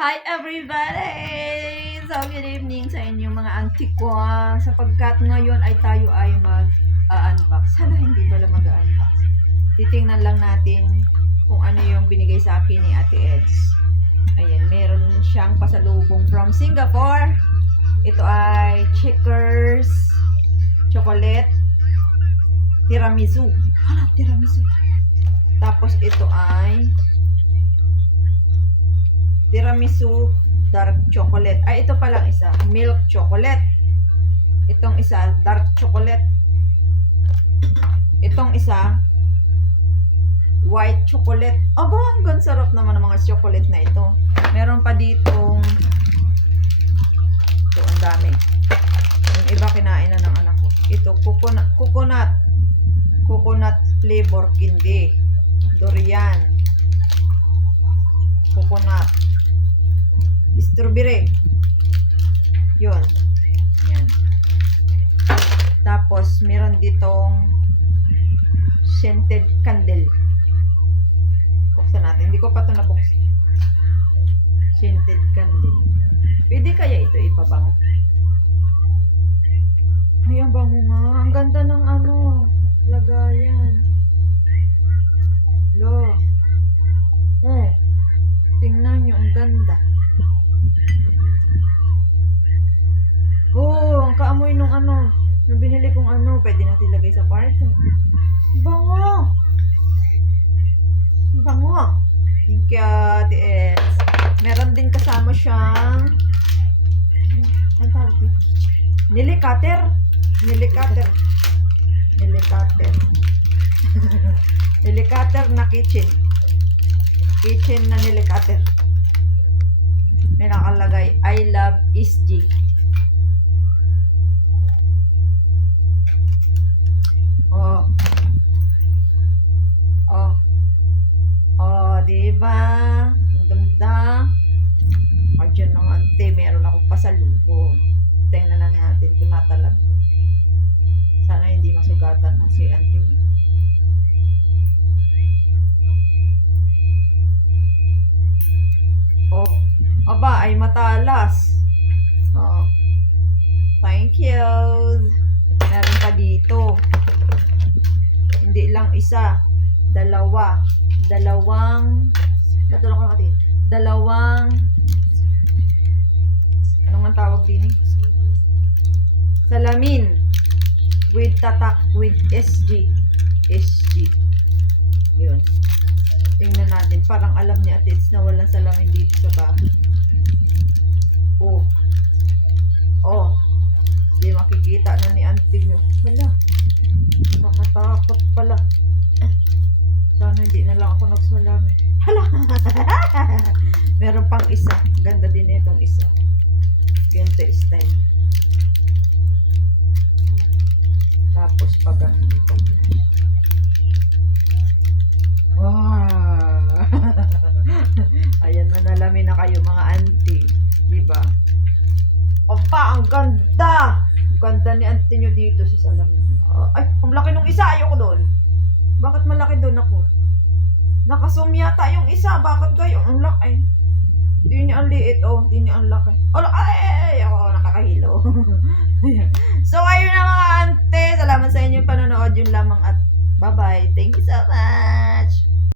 Hi everybody! So, good evening sa inyong mga auntie ko. Sapagkat ngayon ay tayo ay mag-unbox. Sana hindi pala mag-unbox. Titingnan lang natin kung ano yung binigay sa akin ni Ate Eds. Ayan, meron siyang pasalubong from Singapore. Ito ay Checkers chocolate tiramisu. Hala, tiramisu. Tapos ito ay tiramisu dark chocolate. Ay, ito palang isa, milk chocolate. Itong isa, dark chocolate. Itong isa, white chocolate. Aba, hanggang sarap naman ng mga chocolate na ito. Meron pa ditong ito, ang dami. Yung iba kinain na ng anak ko. Ito, coconut flavor candy. Durian. Coconut. Strawberry. Yun. Yan. Tapos, meron ditong scented candle. Buksan natin. Hindi ko pa ito nabuksan. Scented candle. Pwede kaya ito ipabango? Ay, ang bango nga. Ang ganda ng lagayan. Lo. Tingnan nyo. Ang ganda. Ang kaamoy nung nung binili kong pwede natin ilagay sa kwarto. Bango! Bango! Thank you, Ate Els. Meron din kasama siyang ang tawag dito? Nili cutter na kitchen na nili cutter. May nakalagay I love SG. Diba? Ang ganda. Diyan ng ante, meron akong pasalubong. Tingnan na natin kung natalag. Sana hindi masugatan ng si ante mo. Aba, ay matalas. Thank you. Meron pa dito. Hindi lang isa. Dalawang anong ang tawag din salamin with tatak with SG yun. Tingnan natin, parang alam ni Ate Eds na walang salamin dito sa bahay. Di makikita na ni auntie nyo. Wala, nakakatakot pala. Sana hindi na lang ako nagsalamin. Hala! Meron pang isa. Ganda din itong isa. Ganito style. Tapos pa ganito. Wow! Ayan, manalamin na kayo mga auntie. Diba? Opa, ang ganda! Ang ganda ni auntie nyo dito sa salamin. Ay, ang laki nung isa. Ayoko doon. Bakit malaki doon ako? Nakasum yata yung isa. Bakit kayo? Ang laki. Di niya ang liit. Di niya ang laki. Ay! Ako nakakahilo. So, ayun na mga ante. Salamat sa inyong panonood. Yun lamang at bye-bye. Thank you so much.